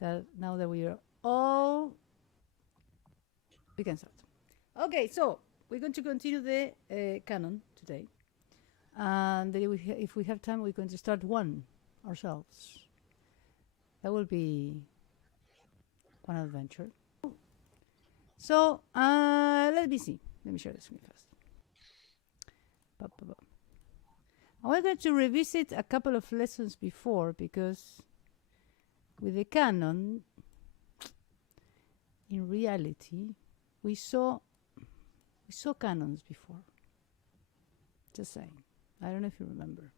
that now that we are all, we can start. Okay, so we're going to continue the canon today. And if we have time, we're going to start one ourselves. That will be one adventure. So let me see. Let me share the screen first. And we're going to revisit a couple of lessons before, because with the canon, in reality, we saw canons before. Just saying. I don't know if you remember.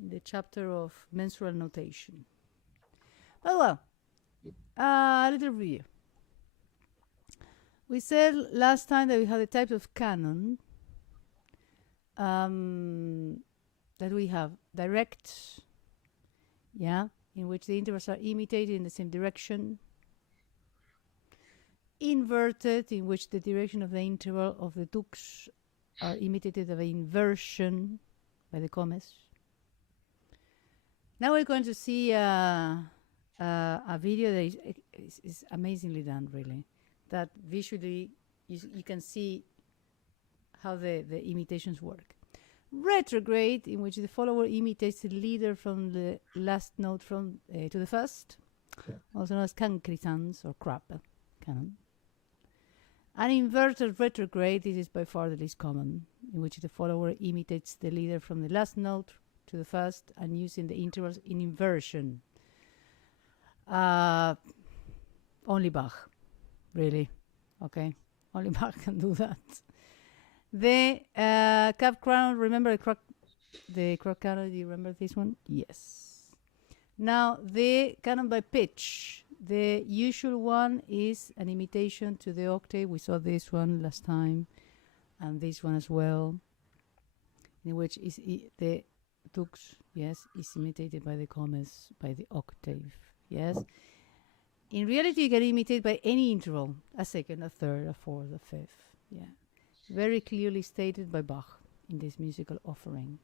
In the chapter of mensural notation. But well, a little review. We said last time that we had the types of canon that we have. Direct, yeah, in which the intervals are imitated in the same direction. Inverted, in which the direction of the interval of the dux are imitated by inversion by the commas. Now we're going to see a video that is amazingly done, really. That visually you can see how the imitations work. Retrograde, in which the follower imitates the leader from the last note from to the first, also known as concretans or crap canon. An inverted retrograde, this is by far the least common, in which the follower imitates the leader from the last note to the first and using the intervals in inversion. Only Bach, really. Okay, only Bach can do that. The cap crown, remember the crown canon? Do you remember this one? Yes. Now, the canon by pitch. The usual one is an imitation to the octave. We saw this one last time, and this one as well, in which is the dux, yes, is imitated by the commas by the octave, yes. In reality, you can imitate by any interval, a second, a third, a fourth, a fifth, yeah. Very clearly stated by Bach in this musical offering.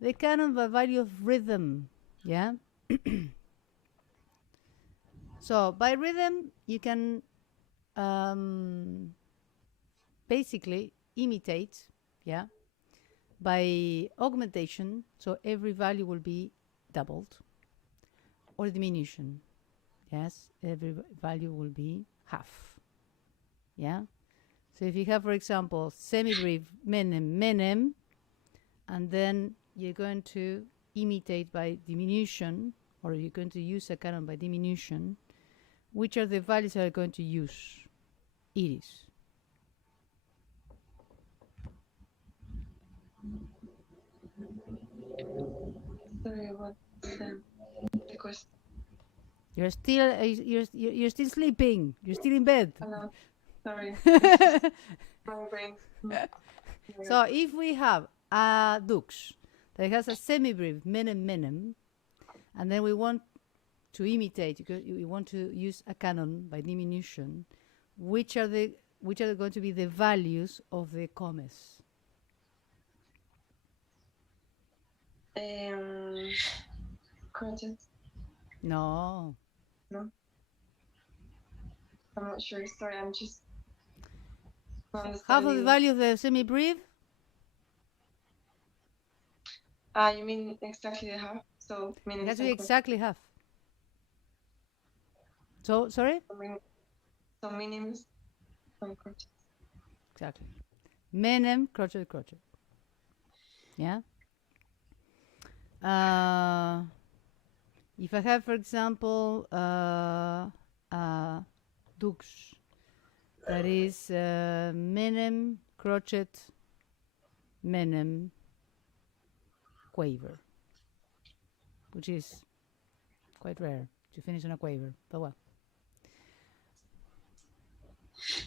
The canon by value of rhythm, yeah. So by rhythm, you can basically imitate, yeah, by augmentation. So every value will be doubled, or diminution. Yes, every value will be half. Yeah. So if you have, for example, semi-brief menem menem, and then you're going to imitate by diminution, or you're going to use a canon by diminution, which are the values that are going to use? Iris. Sorry about the question. You're still sleeping. You're still in bed. Sorry. My brain. So if we have a dux that has a semi-brief menem menem, and then we want to imitate, because we want to use a canon by diminution, which are going to be the values of the commas? Crotchet. No. No. I'm not sure. Sorry, I'm just. Half of the value of the semi-brief? You mean exactly the half? So it has to be exactly half. So, sorry? So minims and crotchets. Exactly. Menem, crotchet, crotchet. Yeah? If I have, for example, dux, that is menem, crotchet, menem, quaver, which is quite rare to finish on a quaver, but well.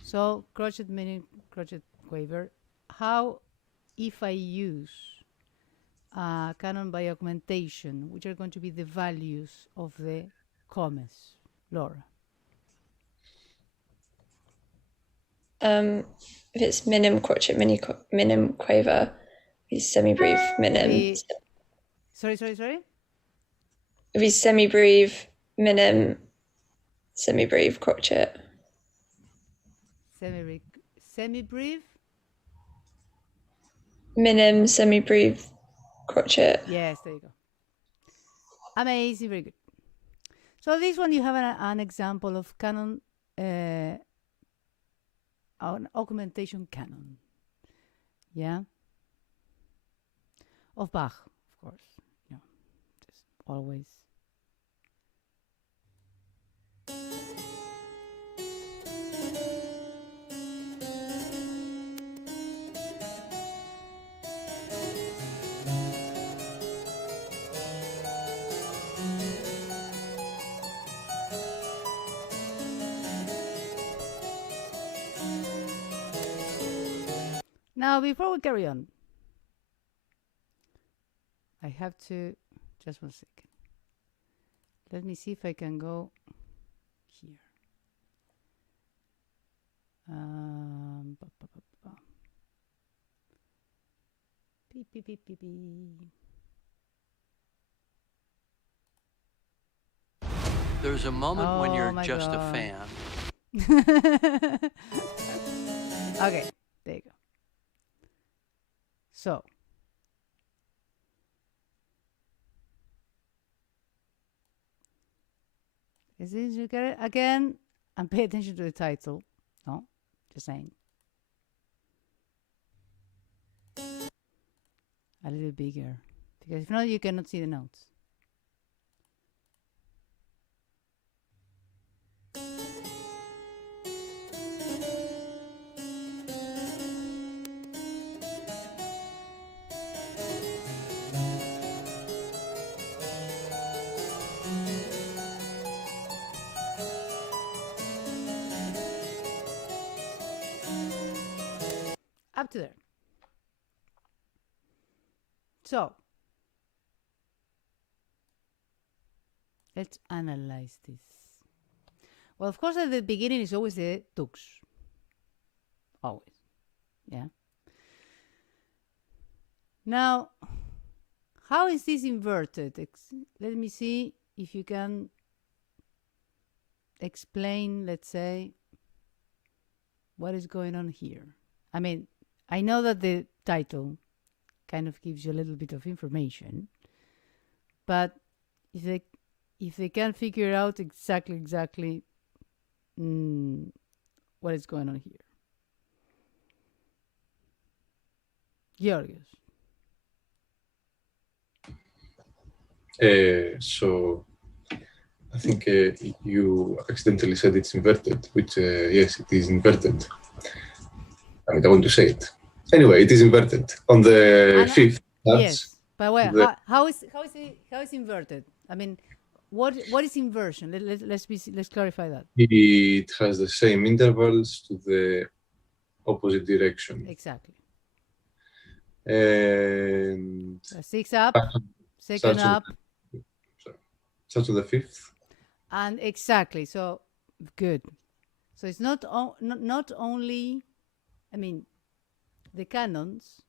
So crotchet, menem, crotchet, quaver. How if I use canon by augmentation, which are going to be the values of the commas? Laura. If it's minim, crotchet, minim, quaver, it's semi-brief, minim. Sorry? If it's semi-brief, minim, semi-brief, crotchet. Semi-brief. Minim, semi-brief, crotchet. Yes, there you go. Amazing, very good. So this one you have an example of canon, an augmentation canon. Yeah. Of Bach, of course. Yeah. Just always. Now, before we carry on, I have to, just 1 second. Let me see if I can go here. Beep, beep, beep, beep, beep. There's a moment when you're just God. a fan. Okay, there you go. So, is this you get it again? And pay attention to the title. No, just saying. A little bigger, because if not, you cannot see the notes. Up to there. So, let's analyze this. Well, of course, at the beginning is always the tux. Always. Yeah. Now, how is this inverted? Let me see if you can explain, let's say, what is going on here. I mean, I know that the title kind of gives you a little bit of information, but if they can't figure out exactly what is going on here. Georgios. So I think you accidentally said it's inverted, which yes, it is inverted. I mean, I want to say it. Anyway, it is inverted on the fifth. Yes, but where? How is inverted? I mean, what is inversion? Let's clarify that. It has the same intervals to the opposite direction. Exactly. And 6 up, second up. Starts on the fifth. And exactly. So good. So it's not only. I mean, the canons,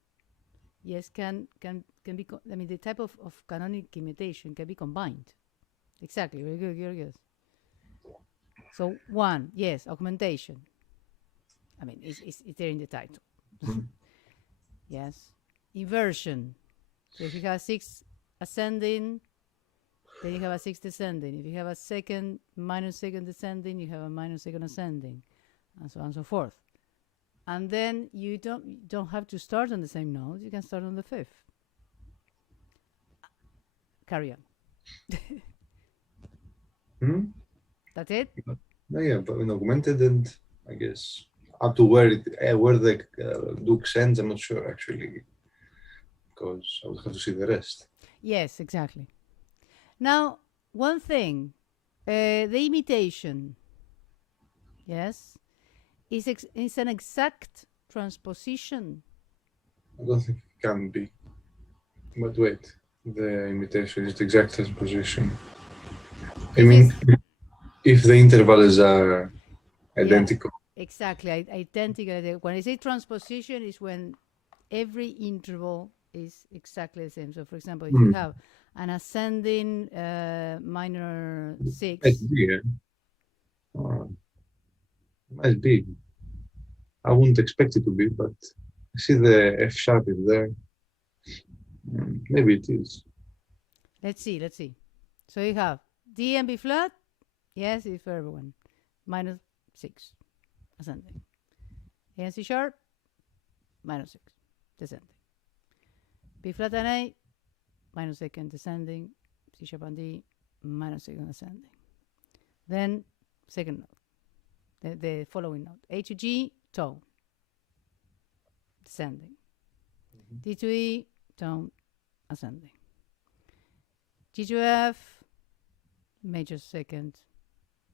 yes, can be. I mean, the type of canonic imitation can be combined. Exactly. Very good. Very good. So 1, yes, augmentation. I mean, it's there in the title. Yes. Inversion. So if you have 6 ascending, then you have a 6 descending. If you have a minus second descending, you have a minus second ascending, and so on and so forth. And then you don't have to start on the same note. You can start on the 5th. Carry on. That's it? Yeah, but in augmented, and I guess up to where the Duke ends, I'm not sure actually, because I would have to see the rest. Yes, exactly. Now, one thing, the imitation, yes, is an exact transposition. I don't think it can be. But wait, the imitation is the exact transposition. I mean, if the intervals are identical. Yeah, exactly, identical. When I say transposition, is when every interval is exactly the same. So, for example, if you have an ascending minor 6. Yeah. Might be. I wouldn't expect it to be, but I see the F sharp is there. Maybe it is. Let's see. So you have D and B flat. Yes, it's for everyone. -6, ascending. A and C sharp, -6, descending. B flat and A, -2nd, descending. C sharp and D, -2nd, ascending. Then second note, the following note. A to G, tone, descending. D to E, tone, ascending. G to F, major second,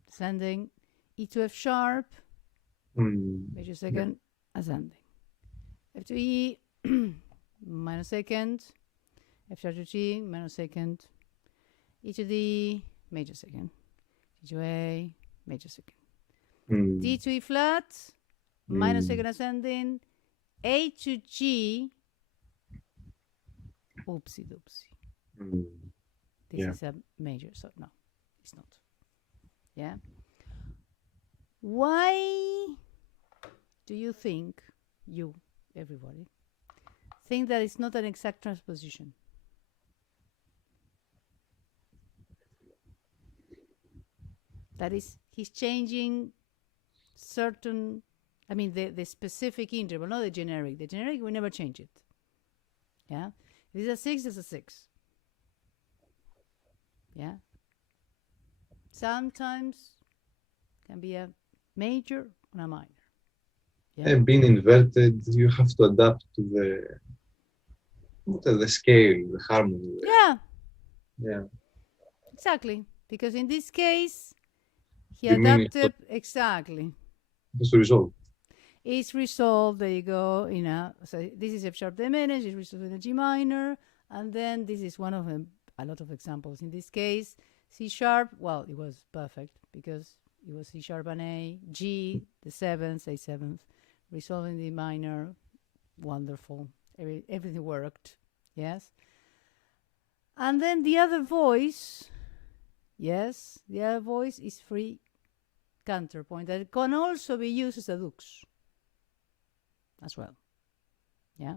descending. E to F sharp, major second, ascending. F to E, -2nd. F sharp to G, -2nd. E to D, major second. G to A, major second. D to E flat, -2nd ascending. A to G, oopsie doopsie. This is a major, so no, it's not. Yeah. Why do you think, everybody, think that it's not an exact transposition? That is, he's changing certain, the specific interval, not the generic. The generic, we never change it. Yeah? If it's a 6, it's a 6. Yeah? Sometimes can be a major and a minor. Yeah? And being inverted, you have to adapt to the scale, the harmony. Yeah. Exactly. Because in this case, he adapted exactly. It's resolved. It's resolved. There you go. So this is F sharp diminished. It's resolved in a G minor, and then this is one of them. A lot of examples. In this case, C sharp. Well, it was perfect because it was C sharp and A, G, the 7th, A 7th, resolving the minor. Wonderful. Everything worked. Yes. And then the other voice. Yes, the other voice is free counterpoint that can also be used as a dux as well. Yeah,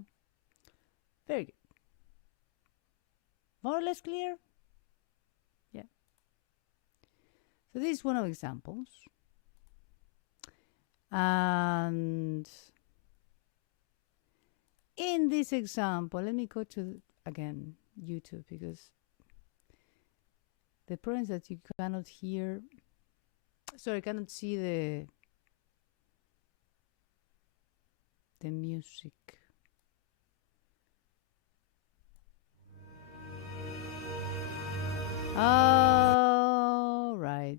very good. More or less clear? Yeah. So this is one of the examples. And in this example, let me go to, again, YouTube, because the problem is that you cannot hear, cannot see the music. Oh, right.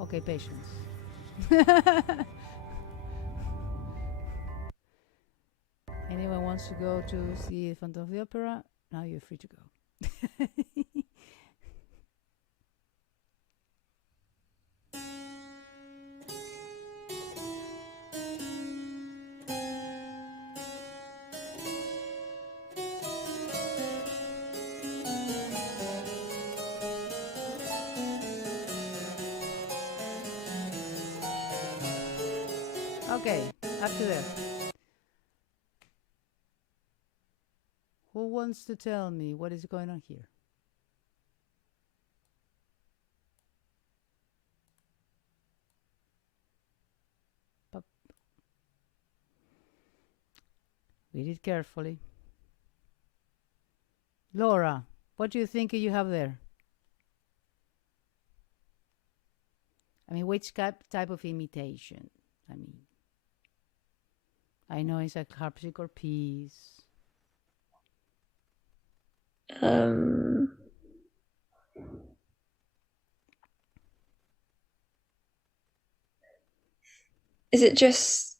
Okay, patience. Anyone wants to go to see Phantom of the Opera? Now you're free to go. Okay, up to there. Who wants to tell me what is going on here? Read it carefully. Laura, what do you think you have there? Which type of imitation? I know it's a harpsichord piece. Is it just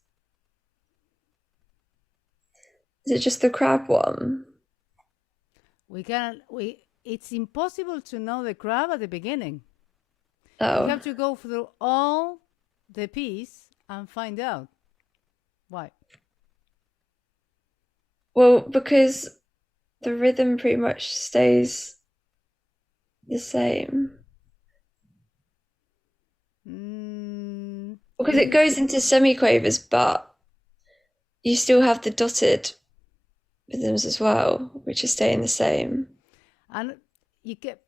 the crab one? It's impossible to know the crab at the beginning. Oh. You have to go through all the piece and find out. Why? Well, because the rhythm pretty much stays the same. Because it goes into semiquavers, but you still have the dotted rhythms as well, which are staying the same. And you get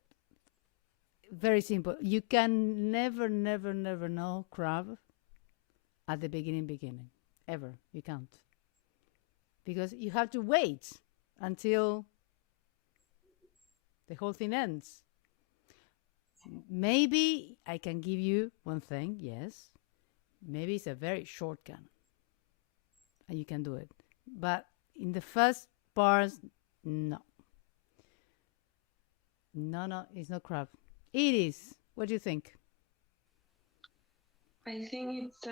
very simple. You can never know crab at the beginning. Ever. You can't. Because you have to wait until the whole thing ends. Maybe I can give you one thing, yes. Maybe it's a very short canon. And you can do it. But in the first bars, no. No, it's not crab. It is. What do you think? I think it's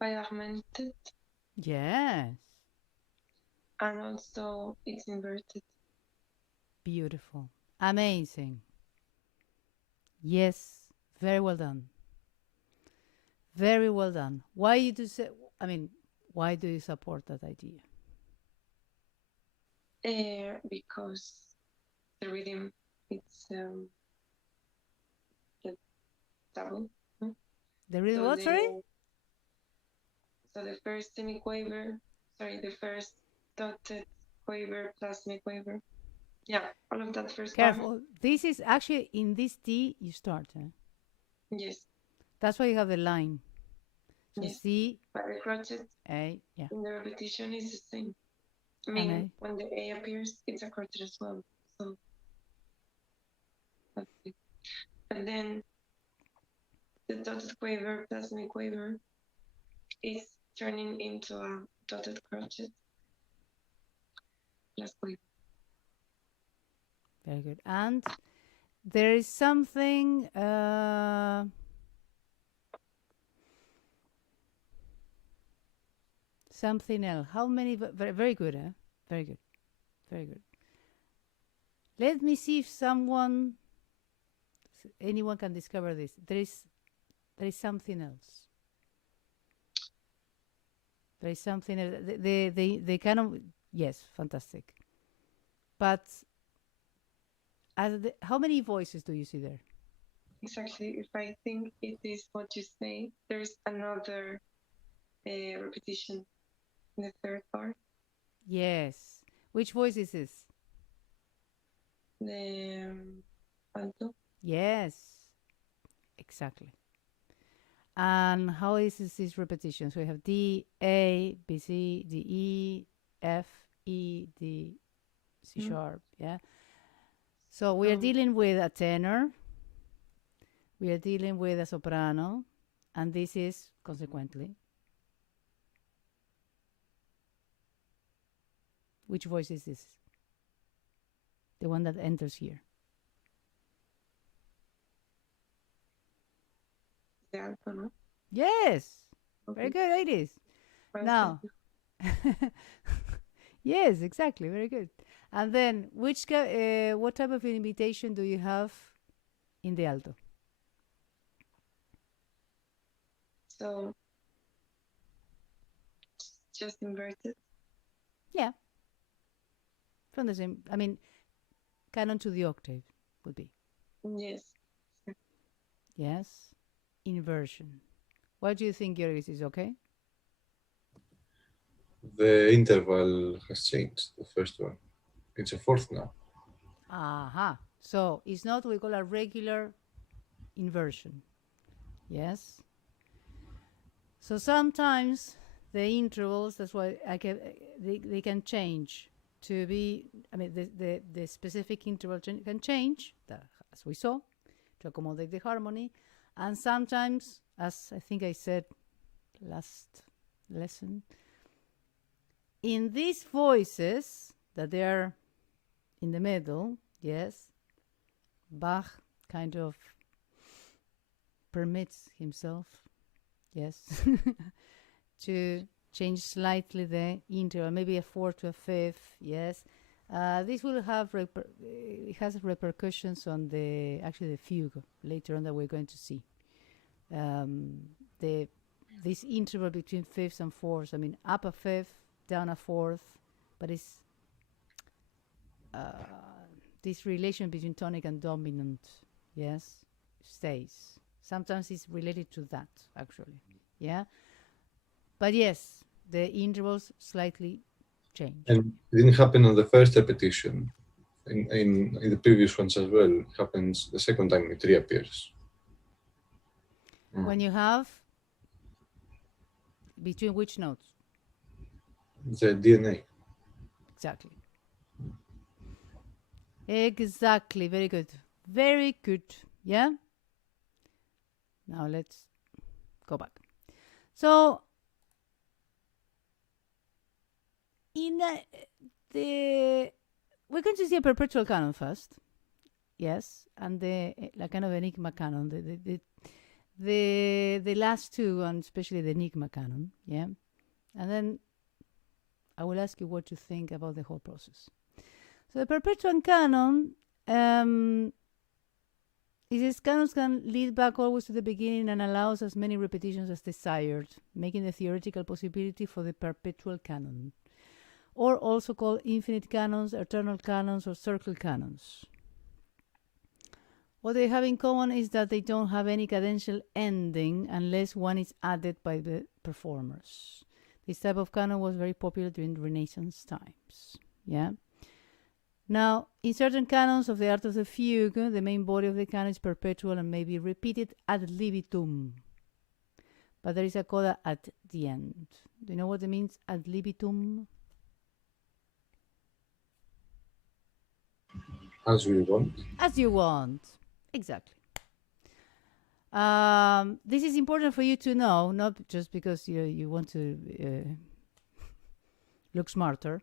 by augmented. Yes. And also it's inverted. Beautiful. Amazing. Yes. Very well done. Very well done. Why do you support that idea? Because the rhythm, it's the double. The rhythm, what, sorry? So the first the first dotted quaver plus semiquaver. Yeah, all of that first part. Careful. This is actually in this D you start. Yes. That's why you have the line. So Yes. C, But the crotchet A, yeah. in the repetition is the same. I mean, when the A appears, it's a crotchet as well. So that's it. And then the dotted quaver plus semiquaver is turning into a dotted crotchet plus quaver. Very good. And there is something something else. How many? Very good, eh? Very good. Very good. Let me see if anyone can discover this. There is something else. There is something else. They kind of, yes, fantastic. But how many voices do you see there? Exactly. If I think it is what you say, there's another repetition in the third part. Yes. Which voice is this? The alto. Yes. Exactly. And how is this repetition? So we have D, A, B, C, D, E, F, E, D, C sharp. Yeah. So we are dealing with a tenor. We are dealing with a soprano. And this is consequently. Which voice is this? The one that enters here. The alto, no? Yes. Okay. Very good, ladies. Now. Yes, exactly. Very good. And then, what type of imitation do you have in the alto? So, just inverted? Yeah. From the same, canon to the octave would be. Yes. Yes. Inversion. What do you think, Georgis, is okay? The interval has changed, the first one. It's a fourth now. Aha. So it's not what we call a regular inversion. Yes. So sometimes the intervals, that's why they can change to be, the specific interval can change, as we saw, to accommodate the harmony. And sometimes, as I think I said last lesson, in these voices that they are in the middle, yes, Bach kind of permits himself, yes, to change slightly the interval, maybe a fourth to a fifth, yes. This will have it has repercussions on the fugue later on that we're going to see. This interval between fifths and fourths, up a fifth, down a fourth, but it's this relation between tonic and dominant, yes, stays. Sometimes it's related to that, actually. Yeah. But yes, the intervals slightly change. And it didn't happen on the first repetition. In the previous ones as well. It happens the second time it reappears. When you have between which notes? The DNA. Exactly. Exactly. Very good. Very good. Yeah. Now let's go back. So in we're going to see a perpetual canon first. Yes, and the kind of enigma canon. The last two, and especially the enigma canon. Yeah, and then I will ask you what you think about the whole process. So the perpetual canon, it says canons can lead back always to the beginning and allows as many repetitions as desired, making the theoretical possibility for the perpetual canon, or also called infinite canons, eternal canons, or circle canons. What they have in common is that they don't have any cadential ending unless one is added by the performers. This type of canon was very popular during Renaissance times. Yeah. Now, in certain canons of the art of the fugue, the main body of the canon is perpetual and may be repeated ad libitum. But there is a coda at the end. Do you know what it means, ad libitum? As we want. As you want. Exactly. This is important for you to know, not just because you want to look smarter,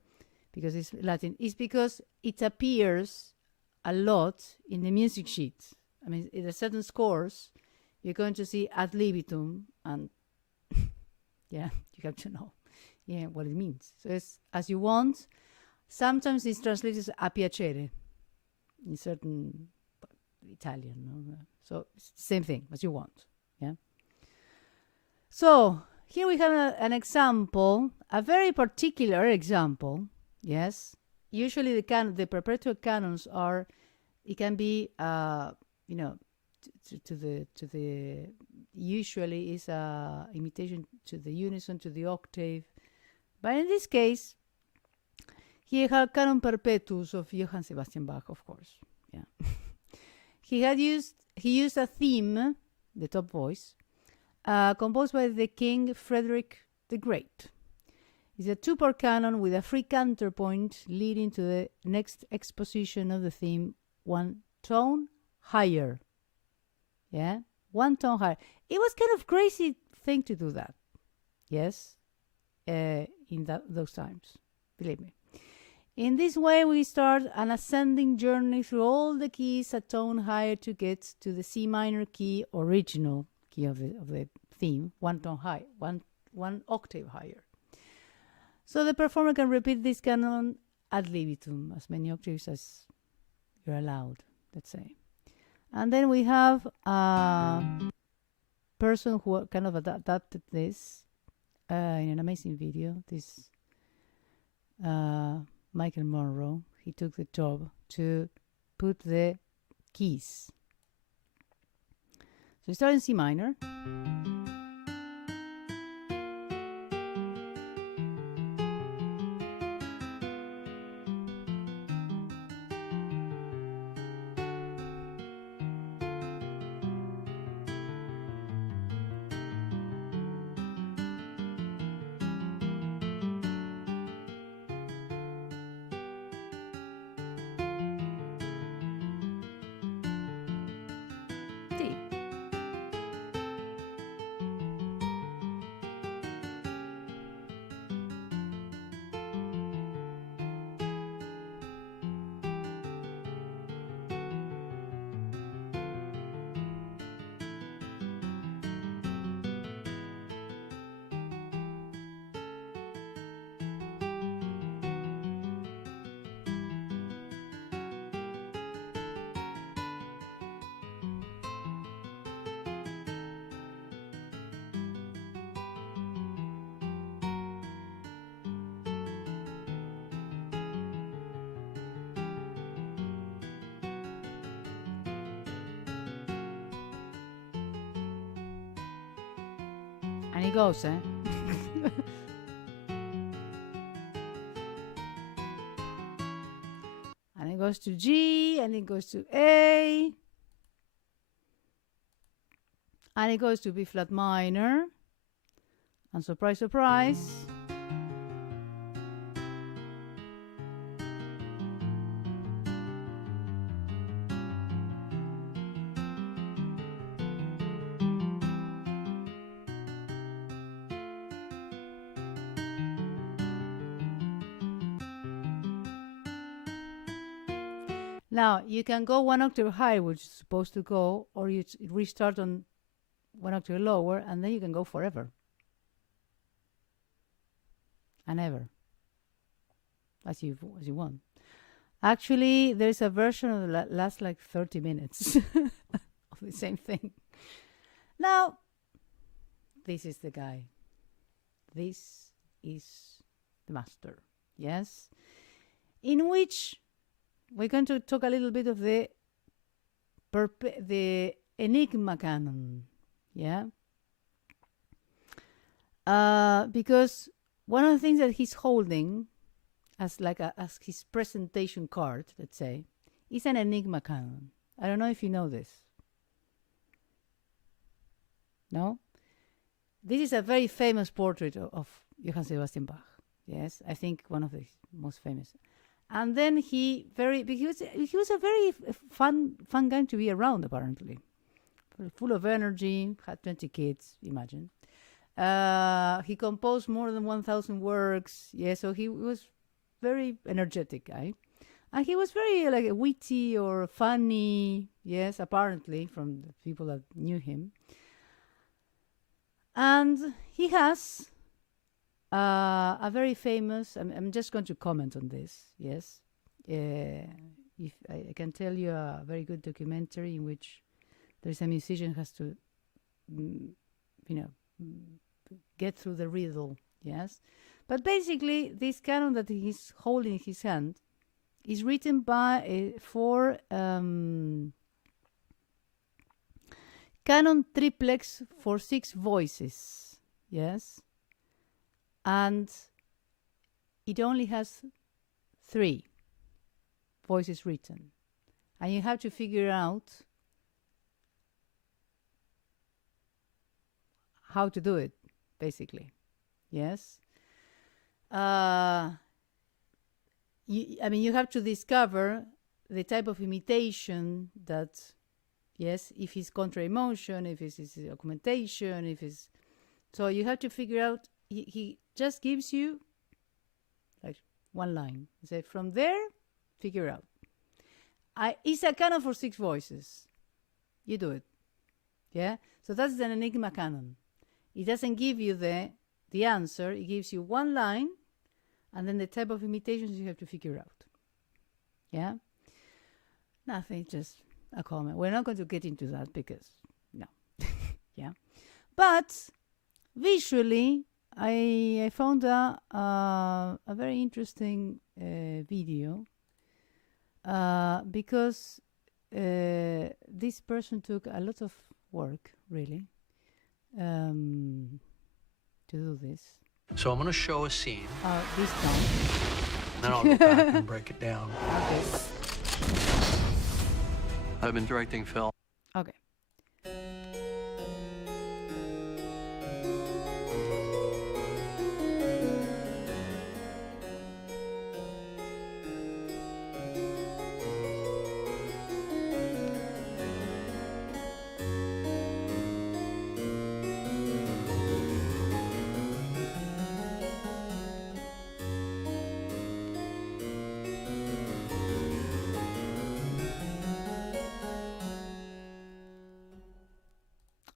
because it's Latin. It's because it appears a lot in the music sheet. I mean, in certain scores, you're going to see ad libitum, and yeah, you have to know, what it means. So it's as you want. Sometimes it's translated as a piacere in certain Italian. No? So same thing, as you want. Yeah. So here we have an example, a very particular example. Yes. Usually the perpetual canons are, it can be, to the usually is a imitation to the unison, to the octave. But in this case, he had canon perpetuus of Johann Sebastian Bach, of course. Yeah. He used a theme, the top voice, composed by the King Frederick the Great. It's a two-part canon with a free counterpoint leading to the next exposition of the theme, one tone higher. Yeah, one tone higher. It was kind of crazy thing to do that. Yes, in those times, believe me. In this way, we start an ascending journey through all the keys a tone higher to get to the C minor key, original key of the theme, one tone high, one octave higher. So the performer can repeat this canon ad libitum, as many octaves as you're allowed, let's say. And then we have a person who kind of adapted this in an amazing video. This Michael Monroe, he took the job to put the keys. So we start in C minor. D. And it goes, eh? And it goes to G, and it goes to A, and it goes to B flat minor, and surprise, surprise, now you can go one octave higher, which is supposed to go, or you restart on one octave lower, and then you can go forever and ever, as you want. Actually, there's a version that lasts like 30 minutes of the same thing. Now, this is the guy. This is the master, yes? In which we're going to talk a little bit of the enigma canon, yeah? Because one of the things that he's holding as his presentation card, let's say, is an enigma canon. I don't know if you know this. No? This is a very famous portrait of Johann Sebastian Bach. Yes, I think one of the most famous. And then he was a very fun guy to be around, apparently. Full of energy, had 20 kids, imagine. He composed more than 1,000 works. Yeah, so he was very energetic guy. And he was very like witty or funny, yes, apparently, from the people that knew him. And he has a very famous, I'm just going to comment on this, yes. If I can tell you a very good documentary in which there's a musician who has to, get through the riddle, yes. But basically, this canon that he's holding in his hand is written for canon triplex for 6 voices, yes, and it only has 3 voices written, and you have to figure out how to do it, basically, yes. You have to discover the type of imitation that, yes, if it's contrary motion, if it's augmentation, if it's... So you have to figure out, he just gives you like one line. He said, from there, figure out. It's a canon for 6 voices. You do it. Yeah? So that's an enigma canon. It doesn't give you the answer. It gives you one line, and then the type of imitations you have to figure out. Yeah? Nothing, just a comment. We're not going to get into that because, no. Yeah? But visually, I found a very interesting video because this person took a lot of work, really, to do this. So I'm going to show a scene. This time. Then I'll go back and break it down. Okay. I've been directing film. Okay.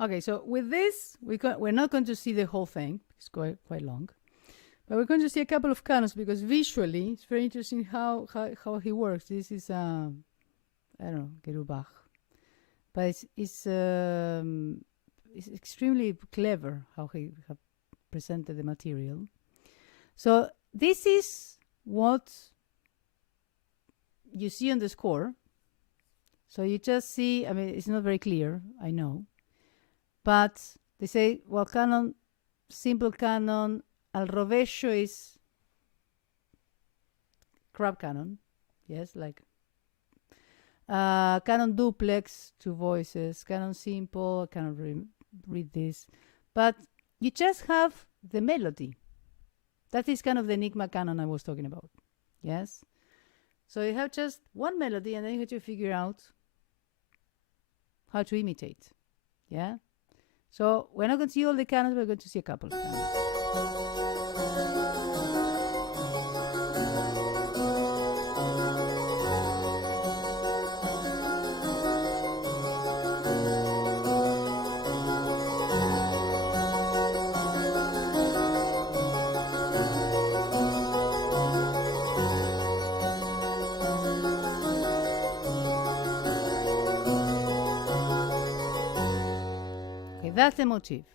Okay, so with this, we're not going to see the whole thing. It's quite long. But we're going to see a couple of canons because visually, it's very interesting how he works. This is, I don't know, Gerubach. But it's extremely clever how he presented the material. So this is what you see on the score. So you just see, I mean, it's not very clear, I know. But they say, well, canon simple canon. Al rovescio is crab canon. Yes, like canon duplex, 2 voices. Canon simple, I cannot read this. But you just have the melody. That is kind of the enigma canon I was talking about. Yes? So you have just one melody, and then you have to figure out how to imitate. Yeah? So we're not going to see all the canons, we're going to see a couple of canons. Okay, that's the motif.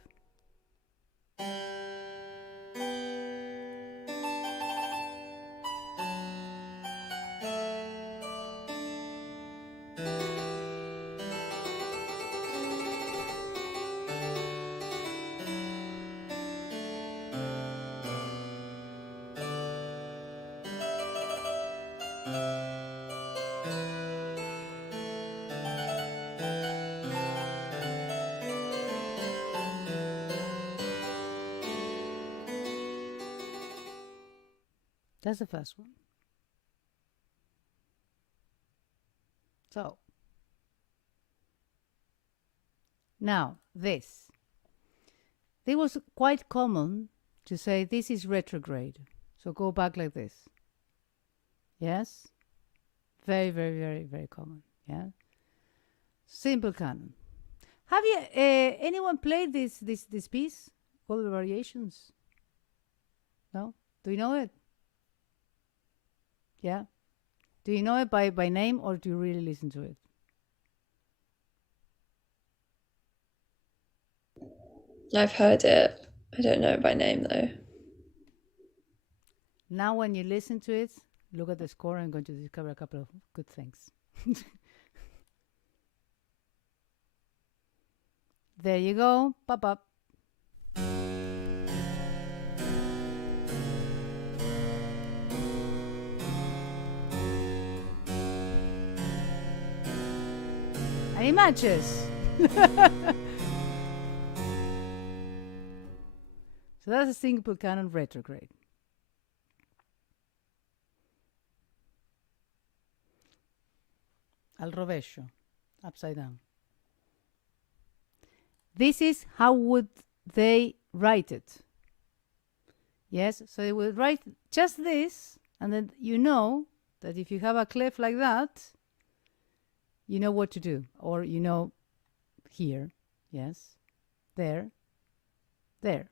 That's the first one. So, now this. It was quite common to say this is retrograde. So go back like this. Yes? Very, very, very, very common. Yeah? Simple canon. Have you anyone played this piece? All the variations? No? Do you know it? Yeah? Do you know it by name, or do you really listen to it? I've heard it. I don't know it by name though. Now when you listen to it, look at the score, and I'm going to discover a couple of good things. There you go. Pop up. And it matches. So that's a simple canon retrograde. Al rovescio, upside down. This is how would they write it. Yes, so they would write just this, and then you know that if you have a clef like that, you know what to do, or you know here, yes, there, there.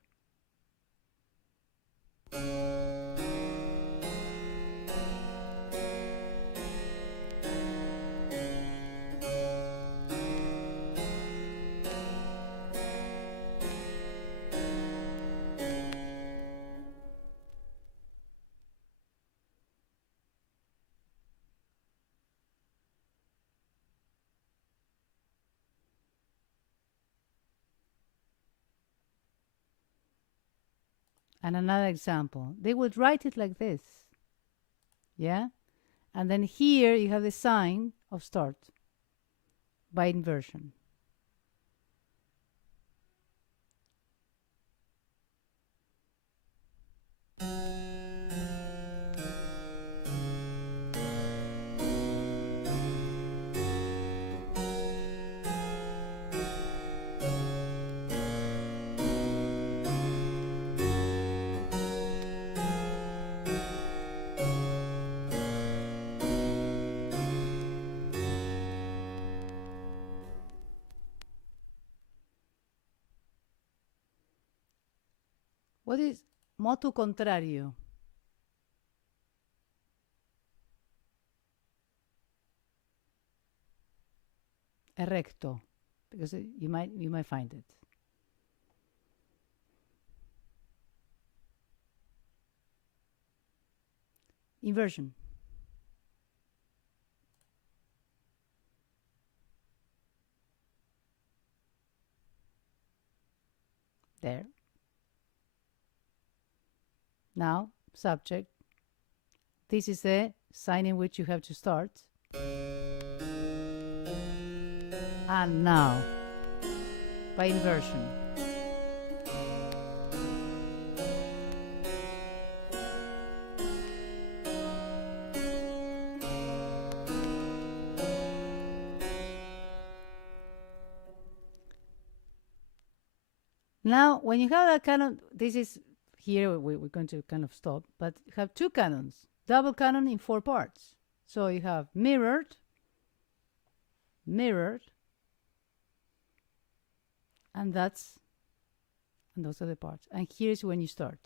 And another example, they would write it like this. Yeah? And then here you have the sign of start by inversion. What is motu contrario? Erecto, because you might find it. Inversion. There. Now, subject. This is the sign in which you have to start. And now, by inversion. Now, when you have a canon, this is here, we're going to kind of stop, but you have two canons, double canon in 4 parts. So you have mirrored, mirrored, and those are the parts. And here's when you start.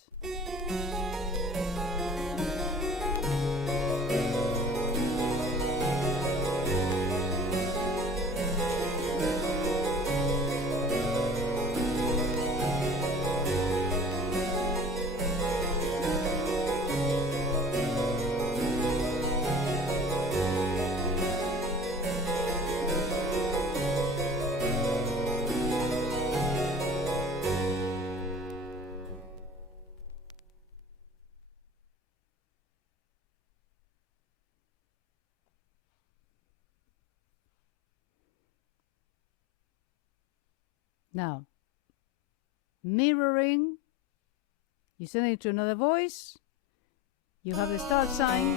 Now, mirroring, you send it to another voice, you have the start sign,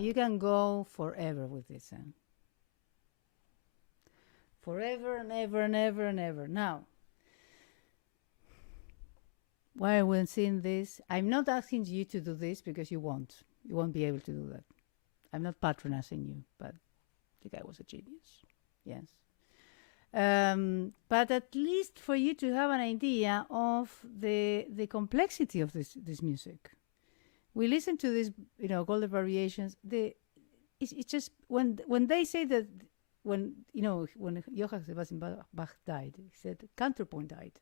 you can go forever with this. Forever and ever and ever and ever. Now, while we're seeing this, I'm not asking you to do this because you won't. You won't be able to do that. I'm not patronizing you, but the guy was a genius. Yes. But at least for you to have an idea of the complexity of this music. We listen to this, Golden variations. It's just when they say that when Johann Sebastian Bach died, he said counterpoint died.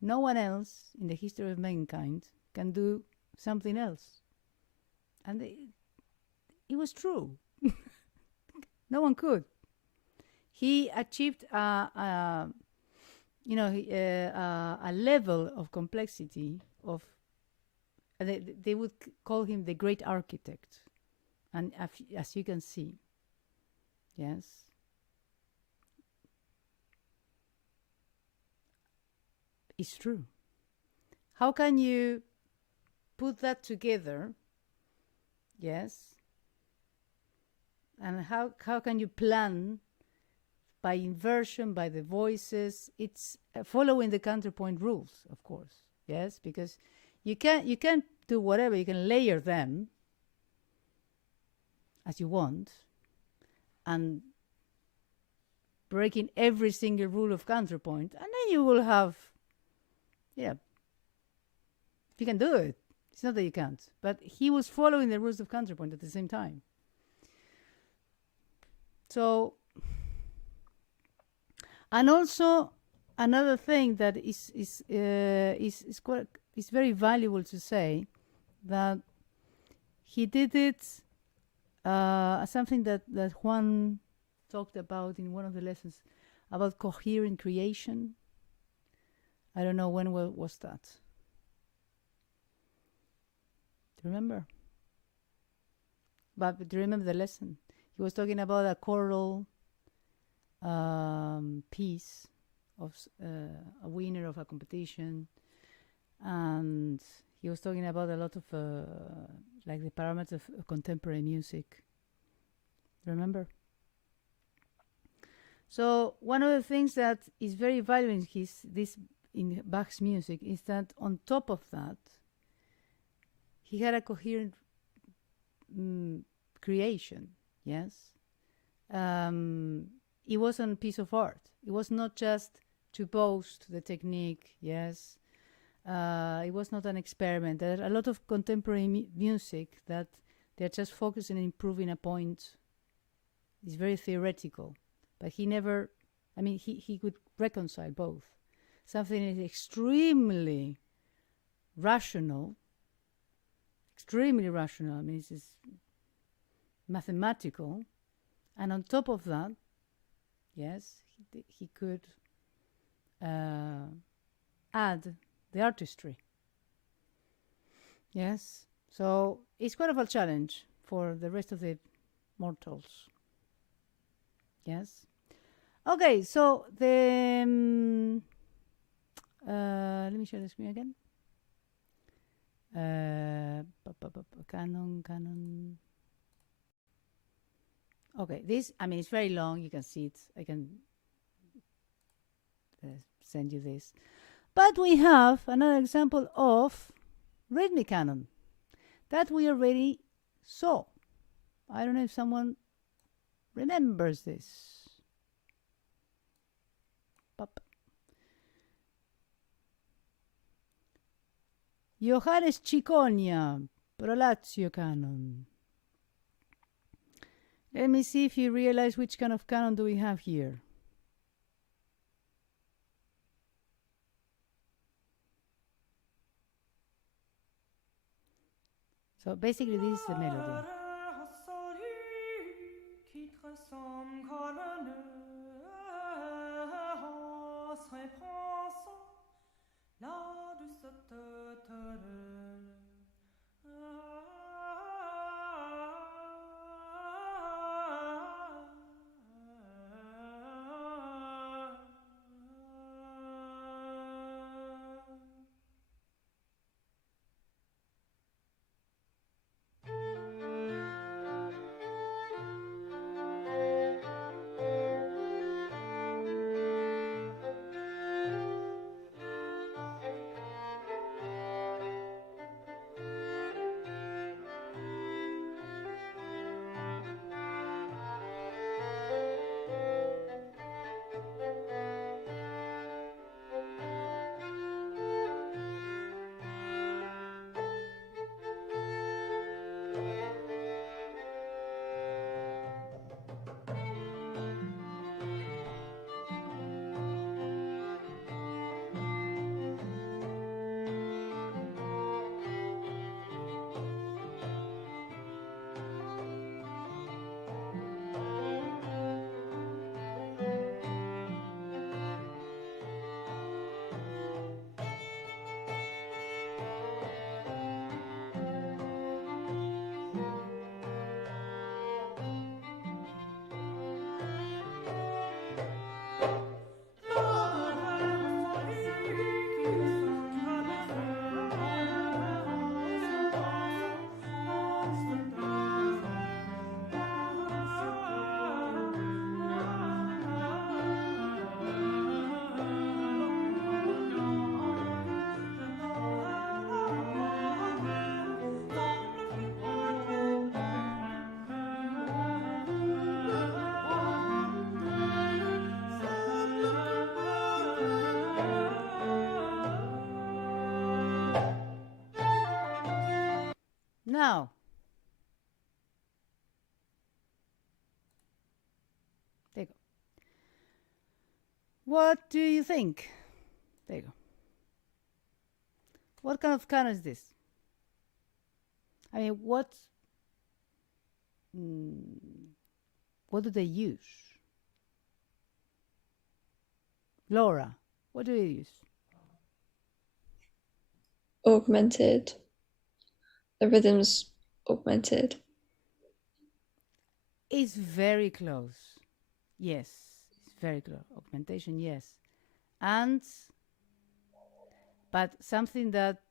No one else in the history of mankind can do something else, and it was true. No one could. He achieved a level of complexity of. They would call him the great architect. And as you can see, yes, it's true. How can you put that together? Yes. And how can you plan by inversion, by the voices? It's following the counterpoint rules, of course. Yes, because you can't do whatever. You can layer them as you want, and breaking every single rule of counterpoint, and then you will have, you can do it. It's not that you can't, but he was following the rules of counterpoint at the same time. So, and also another thing that is very valuable to say, that he did it something that Juan talked about in one of the lessons about coherent creation. I don't know when was that. Do you remember? But do you remember the lesson? He was talking about a choral piece of a winner of a competition, and he was talking about a lot of like the parameters of contemporary music. Remember? So one of the things that is very valuable in Bach's music is that on top of that, he had a coherent creation. Yes, it wasn't a piece of art. It was not just to boast the technique. Yes, it was not an experiment. There are a lot of contemporary music that they're just focusing on improving a point. It's very theoretical, but he never, I mean, he could reconcile both. Something is extremely rational, I mean, this is mathematical, and on top of that, yes, he could add the artistry. Yes, so it's quite of a challenge for the rest of the mortals. Yes. Okay, so the let me share the screen again. Canon. Okay, this, I mean, it's very long. You can see it. I can send you this. But we have another example of rhythmic canon that we already saw. I don't know if someone remembers this. Pop. Johannes Ciconia, Prolazio canon. Let me see if you realize which kind of canon do we have here. So basically this is the melody. Now, there you go. What do you think? There you go. What kind of canon is this? I mean, what do they use? Laura, what do they use? Augmented. The rhythm's augmented. It's very close. Yes, it's very close. Augmentation, yes. But something that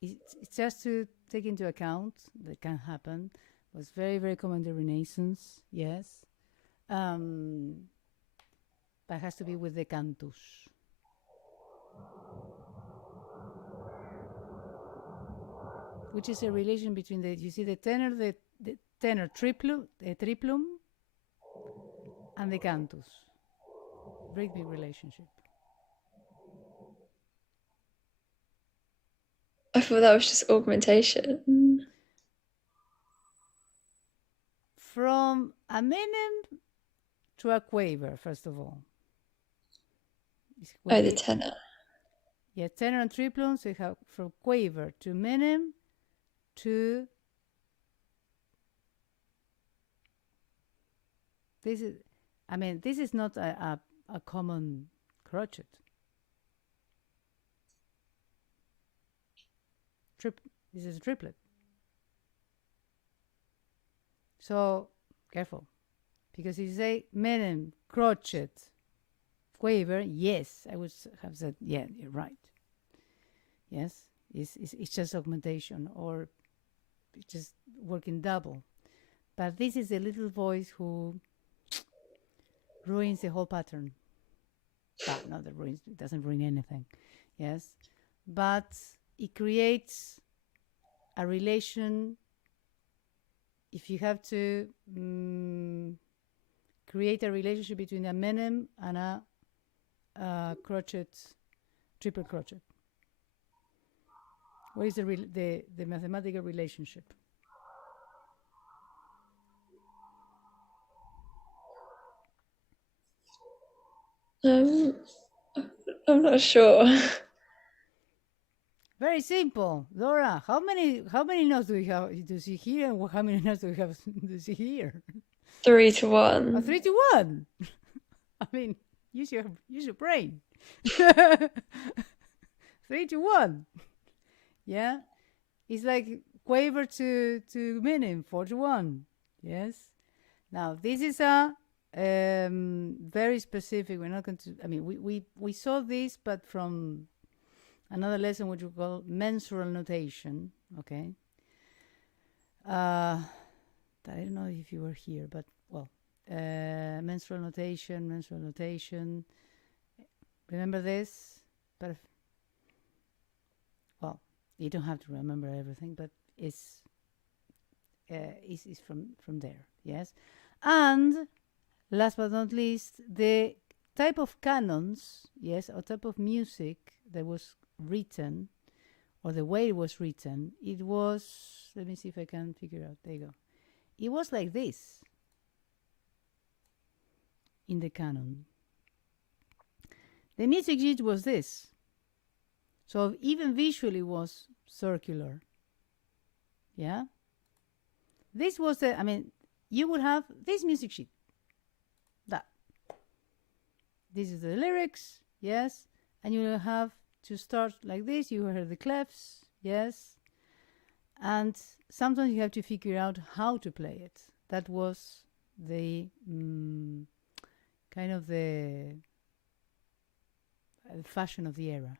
it's just to take into account that can happen, was very, very common in the Renaissance, yes. But it has to be with the cantus. Which is a relation between you see the tenor, the tenor triplum, and the cantus. Rhythmic relationship. I thought that was just augmentation. From a minim to a quaver, first of all. Oh, the tenor. Yeah, tenor and triplum. So you have from quaver to minim to this is. I mean, this is not a common crotchet. This is a triplet. So careful, because if you say minim, crotchet, quaver, yes, I would have said, yeah, you're right. Yes, it's just augmentation or it's just working double. But this is a little voice who ruins the whole pattern. But not that ruins, it doesn't ruin anything. Yes, but it creates a relation. If you have to create a relationship between a minim and a crotchet, triple crotchet, what is the mathematical relationship? I'm not sure. Very simple, Laura. How many notes do we have to see here, and how many notes do we have to see here? 3 to 1. 3 to 1. I mean, use your brain. 3 to 1. Yeah, it's like quaver to minim, 4 to 1. Yes. Now this is a very specific. We're not going to. I mean, we saw this, but from another lesson which we call mensural notation. Okay. I don't know if you were here, but well, mensural notation. Remember this? But well, you don't have to remember everything, but it's from there. Yes, and last but not least, the type of canons, yes, or type of music that was written, or the way it was written, it was, let me see if I can figure out, there you go. It was like this in the canon. The music sheet was this. So even visually was circular. Yeah? This was the, I mean, you would have this music sheet. That. This is the lyrics, yes? And you will have to start like this. You heard the clefs, yes? And sometimes you have to figure out how to play it. That was the kind of the fashion of the era,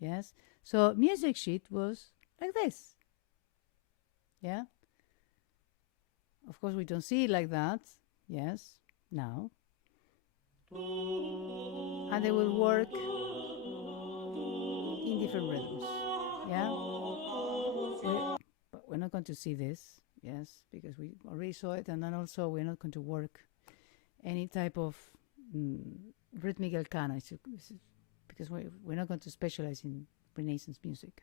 yes? So music sheet was like this, yeah? Of course, we don't see it like that, yes, now. And they will work in different rhythms, yeah? But we're not going to see this, yes, because we already saw it, and then also we're not going to work any type of rhythmical canon, because we're not going to specialize in Renaissance music.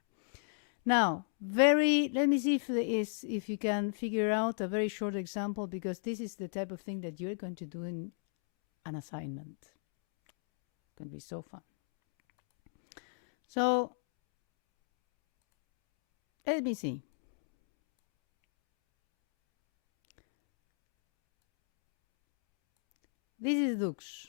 Now, let me see if you can figure out a very short example, because this is the type of thing that you're going to do in an assignment. It's going to be so fun. So, let me see. This is Dux.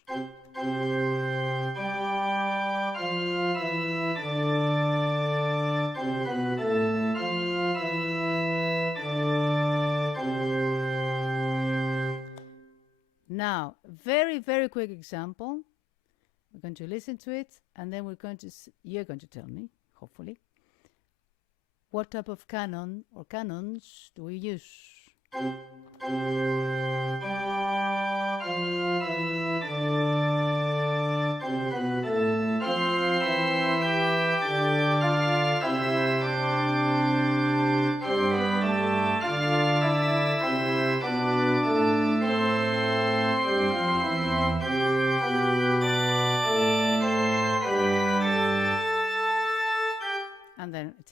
Now, very, very quick example. We're going to listen to it, and then you're going to tell me, hopefully, what type of canon or canons do we use?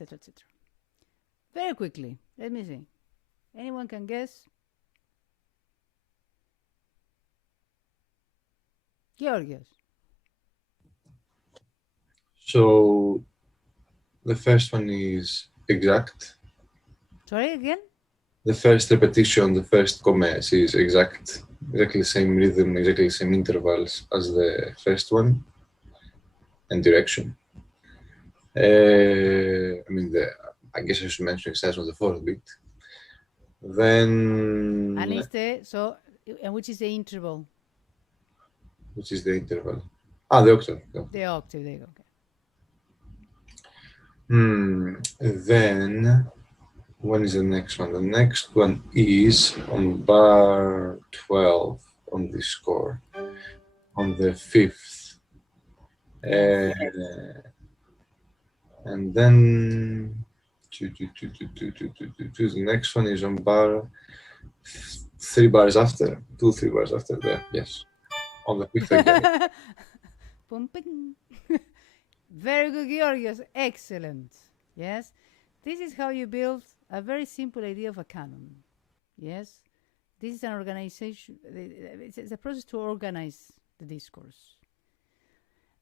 etc., etc. Very quickly, let me see. Anyone can guess? Georgios. So the first one is exact. Sorry, again? The first repetition, the first commence is exactly the same rhythm, exactly the same intervals as the first one, and direction. I guess I should mention it starts on the fourth beat. Then, And it's and which is the interval? which is the interval? The octave. The octave, there you go. Okay. Then, when is the next one? The next one is on bar 12 on the score, on the fifth. And then the next one is on bar 3 bars after, 3 bars after there, yes. On the fifth again. Very good, Georgios. Excellent. Yes. This is how you build a very simple idea of a canon. Yes. This is an organization. It's a process to organize the discourse.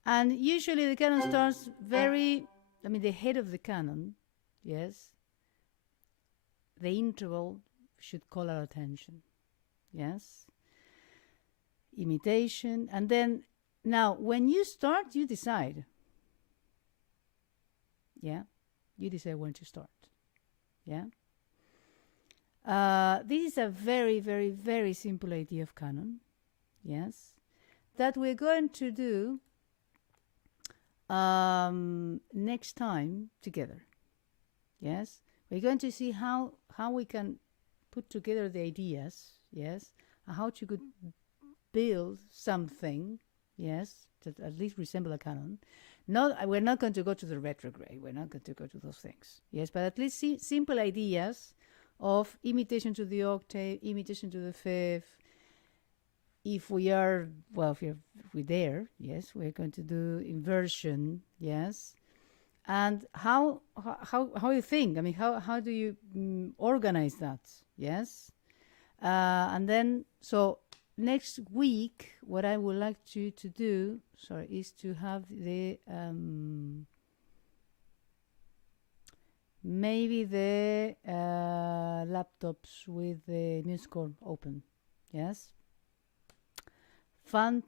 And usually the canon starts the head of the canon, yes, the interval should call our attention, yes, imitation, and then, now, when you start, you decide, yeah, you decide when to start, yeah. This is a very, very, very simple idea of canon, yes, that we're going to do next time together. Yes, we're going to see how we can put together the ideas, yes, and how you could build something, yes, that at least resemble a canon. We're not going to go to the retrograde, we're not going to go to those things, yes, but at least simple ideas of imitation to the octave, imitation to the fifth. If we're there, yes, we're going to do inversion, yes. And how you think? I mean, how do you organize that? Yes. And then, so next week, what I would like you to do, is to have the maybe the laptops with the MuseScore open. Yes.